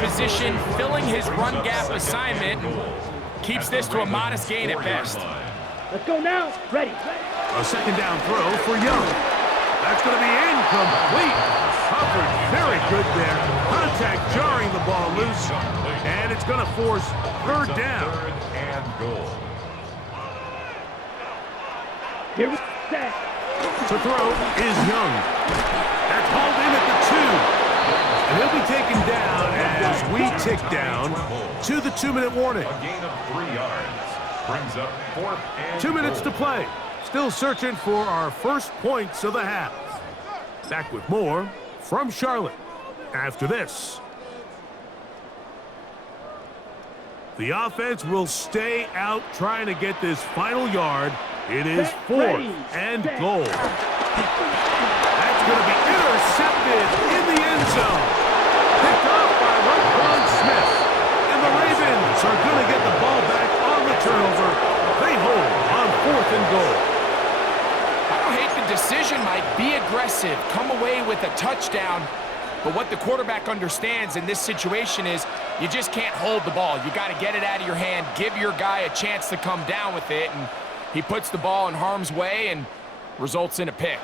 position, filling his run gap assignment, and keeps this to a modest gain at best. Let's go now. Ready. A second down throw for Young. That's going to be incomplete. Coverage very good there. Contact jarring the ball loose. And it's going to force third down. Third and goal. Here we set. To throw is Young. That's hauled in at the 2. And he'll be taken down as we tick down to the 2-minute warning. A gain of 3 yards. Brings up 4th and 2 minutes to goal. play. Still searching for our first points of the half. Back with more from Charlotte after this. The offense will stay out trying to get this final yard. It is 4th and goal. That's going to be intercepted in the end zone. Picked off by Roquan Smith. And the Ravens are going to get the ball back on the turnover. They hold on 4th and goal. I don't hate the decision, Mike. Be aggressive. Come away with a touchdown. But what the quarterback understands in this situation is you just can't hold the ball. You got to get it out of your hand, give your guy a chance to come down with it, and he puts the ball in harm's way and results in a pick.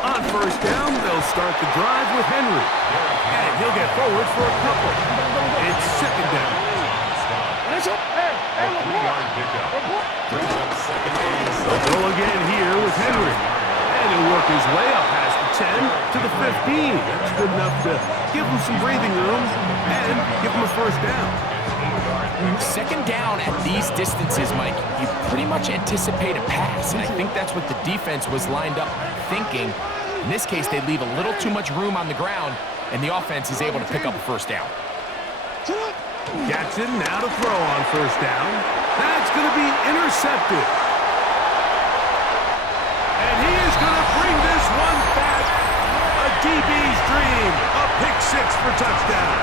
On first down, they'll start the drive with Henry. And he'll get forward for a couple. It's second down. A 3-yard pickup. Brings up 2nd and They'll go again here with Henry. And he'll work his way up past the 10 to the 15. That's good enough to give him some breathing room and give him a first down. Second down at these distances, Mike, you pretty much anticipate a pass, and I think that's what the defense was lined up thinking. In this case, they leave a little too much room on the ground, and the offense is able to pick up a first down. Jackson now to throw on first down. That's going to be intercepted. And he is going to bring this one back. A DB's dream. A pick 6 for touchdown.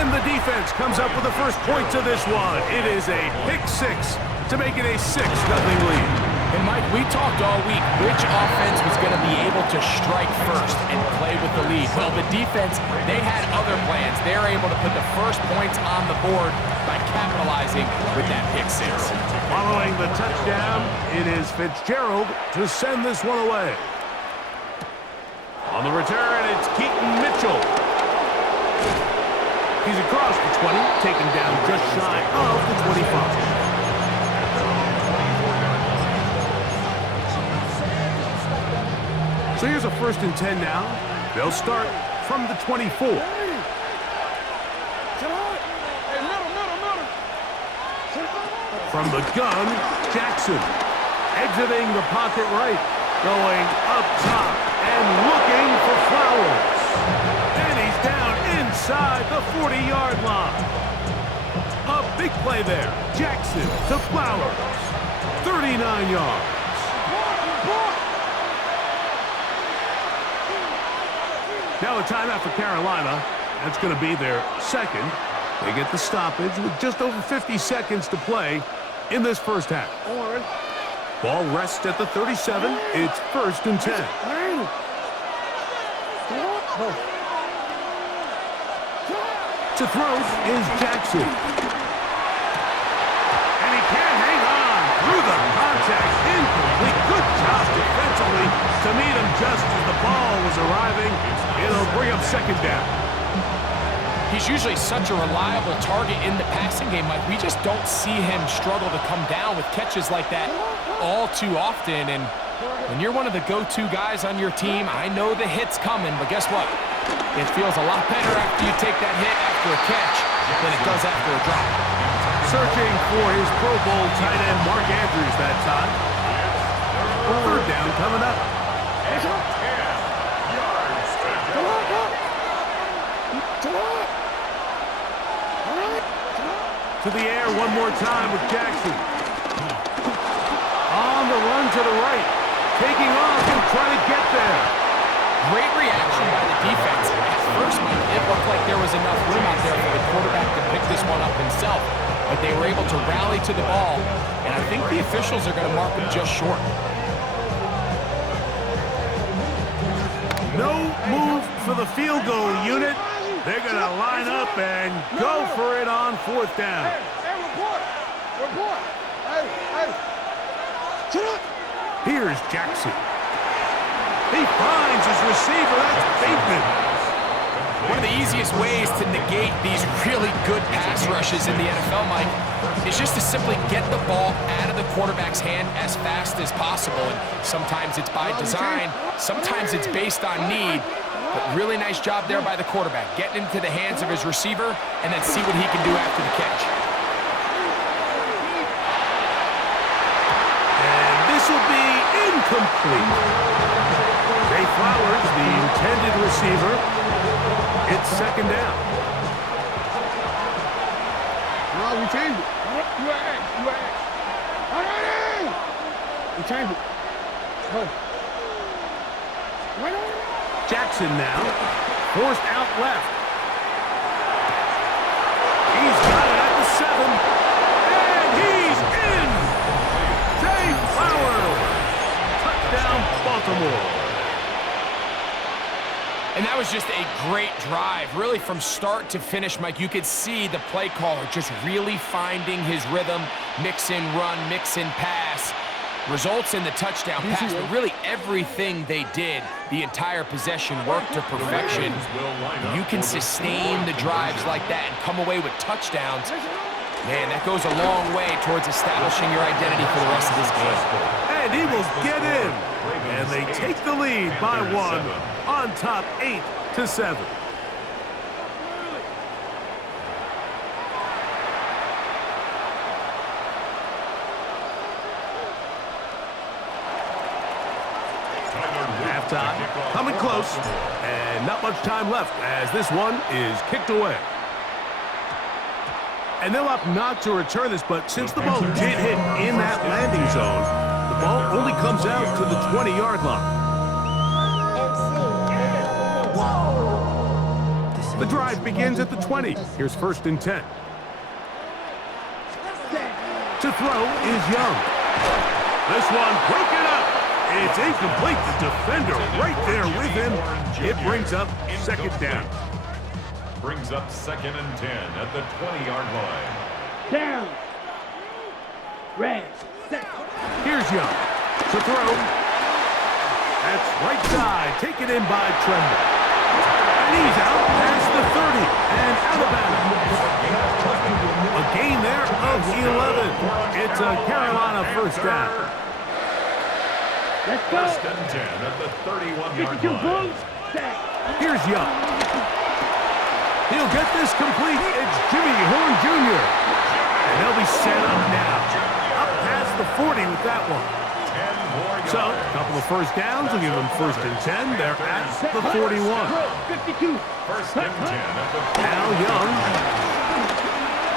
And the defense comes up with the first point to this one. It is a pick 6 to make it a 6-0 lead. And Mike, we talked all week which offense was going to be able to strike first and play with the lead. Well, the defense, they had other plans. They're able to put the first points on the board by capitalizing with that pick 6. Following the touchdown, it is Fitzgerald to send this one away. On the return, it's Keaton Mitchell. He's across the 20, taken down just shy of the 25. So here's a 1st and 10 now. They'll start from the 24. From the gun, Jackson. Exiting the pocket right. Going up top and looking for Flowers. And he's down inside the 40-yard line. A big play there. Jackson to Flowers. 39 yards. Now a timeout for Carolina. That's going to be their second. They get the stoppage with just over 50 seconds to play in this first half. Ball rests at the 37. It's 1st and 10. To throw is Jackson. And he can't hang on through the contact. Incomplete. Good job defensively to meet him just as the ball was arriving. It'll bring up second down. He's usually such a reliable target in the passing game, Mike. We just don't see him struggle to come down with catches like that all too often. And when you're one of the go-to guys on your team, I know the hit's coming, but guess what? It feels a lot better after you take that hit after a catch than it does after a drop. Searching for his Pro Bowl tight end Mark Andrews that time. Third down coming up. To the air one more time with Jackson. On the run to the right. Taking off and trying to get there. Great reaction by the defense. At first, Mike, it looked like there was enough room out there for the quarterback to pick this one up himself. but they were able to rally to the ball, and I think the officials are going to mark them just short. No move for the field goal unit. They're going to line up and go for it on fourth down. Hey, report! Report! Hey! Shut up! Here's Jackson. He finds his receiver. That's Bateman. One of the easiest ways to negate these really good pass rushes in the NFL, Mike, is just to simply get the ball out of the quarterback's hand as fast as possible. And sometimes it's by design, sometimes it's based on need. But really nice job there by the quarterback, getting into the hands of his receiver and then see what he can do after the catch. And this will be incomplete. Zay Flowers, the intended receiver. It's second down. No, we changed it. You act. We changed it. Go. Jackson now, forced out left. He's got it at the 7, and he's in! Zay Flowers, touchdown Baltimore. And that was just a great drive, really from start to finish, Mike. You could see the play caller just really finding his rhythm, mix and run, mix and pass. Results in the touchdown pass, but really everything they did, the entire possession worked to perfection. You can sustain the drives like that and come away with touchdowns. Man, that goes a long way towards establishing your identity for the rest of this game. And he will get in. And they take the lead by 1 on top 8-7. Halftime, coming close, and not much time left as this one is kicked away. And they'll opt not to return this, but since the ball did hit in that landing zone, the ball only comes out to the 20-yard line. The drive begins at the 20. Here's 1st and 10. To throw is Young. This one broken up. It's incomplete. The defender right there with him. It brings up second down. Brings up 2nd and 10 at the 20-yard line. Down. Red. Set. Here's Young. To throw. That's right side. Taken in by Tremble. And he's out past the 30. And Alabama. A gain there of 11. It's a Carolina first down. Let's go. 1st and 10 at the 31-yard 52 line. Bulls. Set. Here's Young. He'll get this complete. It's Jimmy Horn Jr. And they'll be set up now. Up past the 40 with that one. 10 more yards. So, a couple of first downs will give them 1st and 10. They're at the 41. 52. 1st and 10 at the Now Young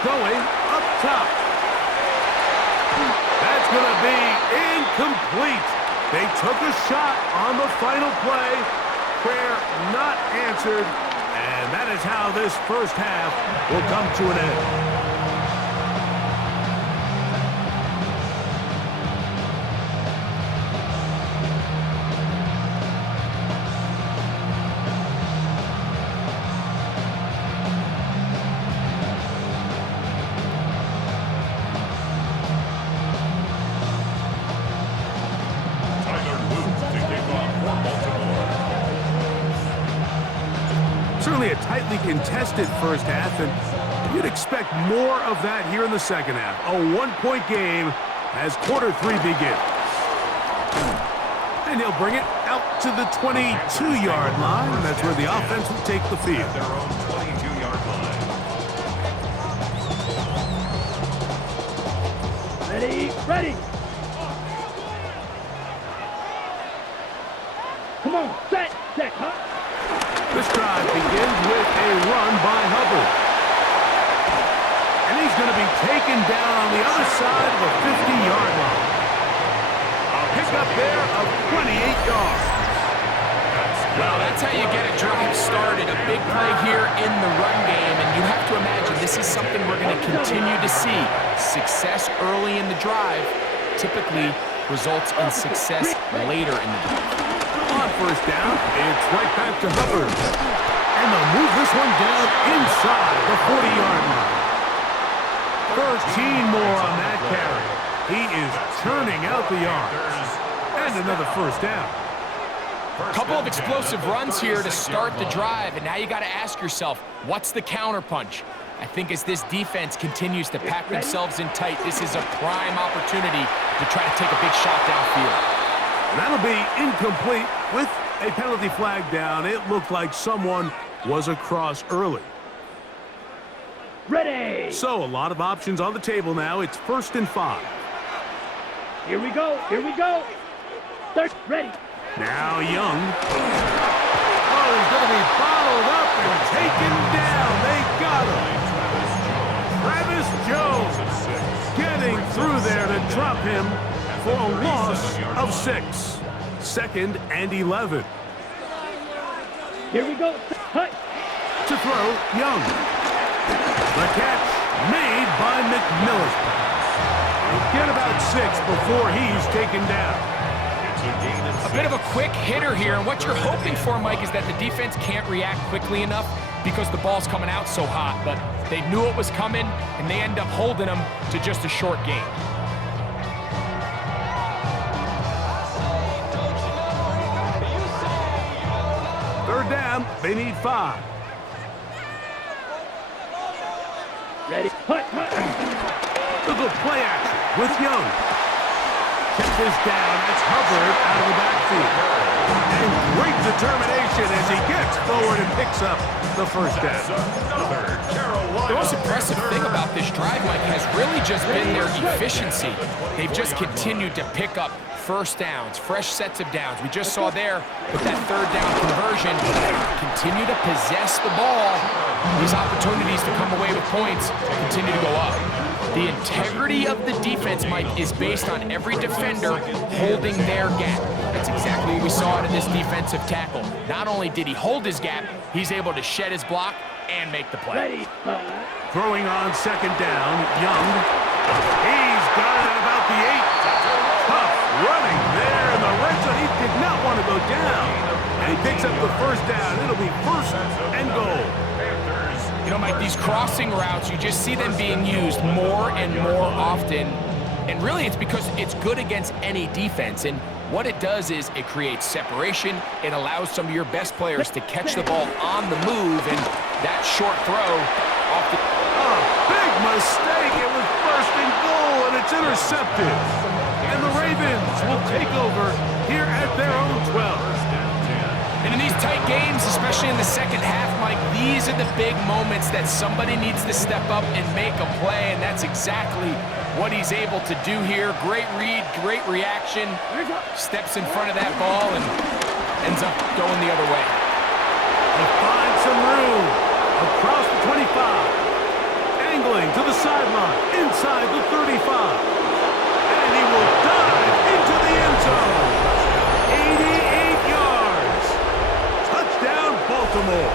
going up top. That's going to be incomplete. They took a shot on the final play. Prayer not answered. And that is how this first half will come to an end. Certainly a tightly contested first half, and you'd expect more of that here in the second half. A one-point game as quarter 3 begins. And he'll bring it out to the 22-yard line. That's where the offense will take the field. their own 22-yard line. Ready. Come on, set, huh? This drive begins with a run by Hubbard. And he's going to be taken down on the other side of the 50-yard line. A pickup there of 28 yards. That's Well, that's how you get a drive started. A big play here in the run game, and you have to imagine this is something we're going to continue to see. Success early in the drive typically results in success later in the drive. On first down, it's right back to Hubbard. And they'll move this one down inside the 40-yard line. 13 more on that carry. He is turning out the yards. And another first down. A couple of explosive runs here to start the drive, and now you got to ask yourself, what's the counterpunch? I think as this defense continues to pack themselves in tight, this is a prime opportunity to try to take a big shot downfield. That'll be incomplete with a penalty flag down. It looked like someone was across early. Ready. So a lot of options on the table now. It's 1st and 5. Here we go. Here we go. Third. Ready. Now Young. Oh, he's going to be bottled up and taken down. They got him. Travis Jones getting through there to drop him for a loss of 6. 2nd and 11. Here we go. Hut. To throw, Young. The catch made by McMillan. He'll get about 6 before he's taken down. A bit of a quick hitter here, and what you're hoping for, Mike, is that the defense can't react quickly enough because the ball's coming out so hot, but they knew it was coming, and they end up holding them to just a short gain. Third down, they need 5. Ready. Hut. Look at play action with Young. Check this down. It's Hubbard out of the backfield. And great determination as he gets forward and picks up the first down. The most impressive thing about this drive, Mike, has really just been their efficiency. They've just continued to pick up first downs, fresh sets of downs. We just saw there with that third down conversion, continue to possess the ball. These opportunities to come away with points continue to go up. The integrity of the defense, Mike, is based on every defender holding their gap. That's exactly what we saw out of this defensive tackle. Not only did he hold his gap, he's able to shed his block and make the play. Ready. Throwing on 2nd down, Young. He's got it at about the 8. Tough running there in the red zone. He did not want to go down. And he picks up the first down. It'll be 1st and goal. You know, Mike, these crossing routes, you just see them being used more and more often. And really, it's because it's good against any defense. And what it does is it creates separation. It allows some of your best players to catch the ball on the move. And that short throw off the... Oh, big mistake. It was 1st and goal, and it's intercepted. And the Ravens will take over here at their own 12. And in these tight games, especially in the second half, Mike, these are the big moments that somebody needs to step up and make a play, and that's exactly what he's able to do here. Great read, great reaction, steps in front of that ball and ends up going the other way. He finds some room across the 25, angling to the sideline, inside the 35, and he will dive into the end zone. 88 yards. Touchdown, Baltimore.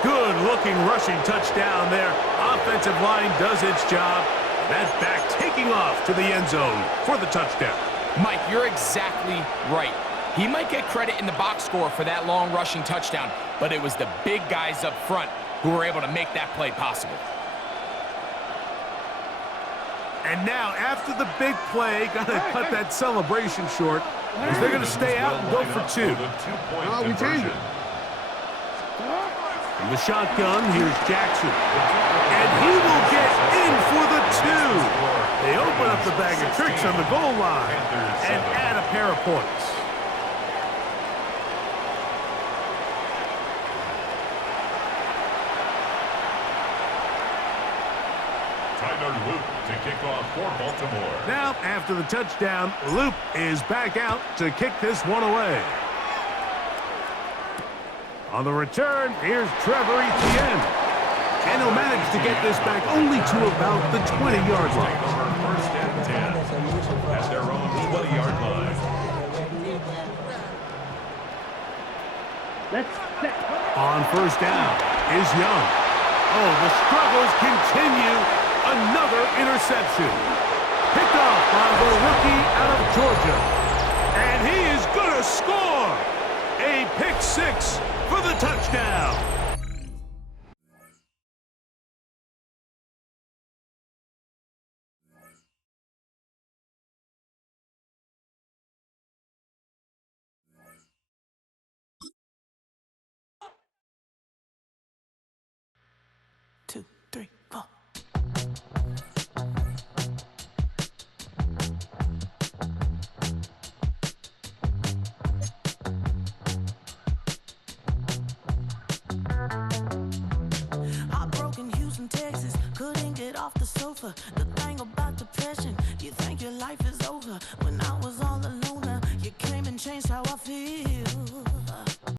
Good-looking rushing touchdown there. Offensive line does its job. That back taking off to the end zone for the touchdown. Mike, you're exactly right. He might get credit in the box score for that long rushing touchdown, but it was the big guys up front who were able to make that play possible. And now, after the big play, got to cut that celebration short, because they're going to stay out and go for 2. We changed it. From the shotgun, here's Jackson. And he will get in for the 2. They open up the bag of tricks on the goal line and add a pair of points. Tyler Loop to kick off for Baltimore. Now, after the touchdown, Loop is back out to kick this one away. On the return, here's Trevor Etienne. And he'll manage to get this back only to about the 20-yard line. Take over 1st and 10 at their own 20-yard line. Let's set. On first down is Young. Oh, the struggles continue. Another interception. Picked off by the rookie out of Georgia. And he is going to score. A pick six for the touchdown. Two, three, four. Heartbroken Houston, Texas, couldn't get off the sofa. The thing about depression, you think your life is over. When I was all alone, you came and changed how I feel.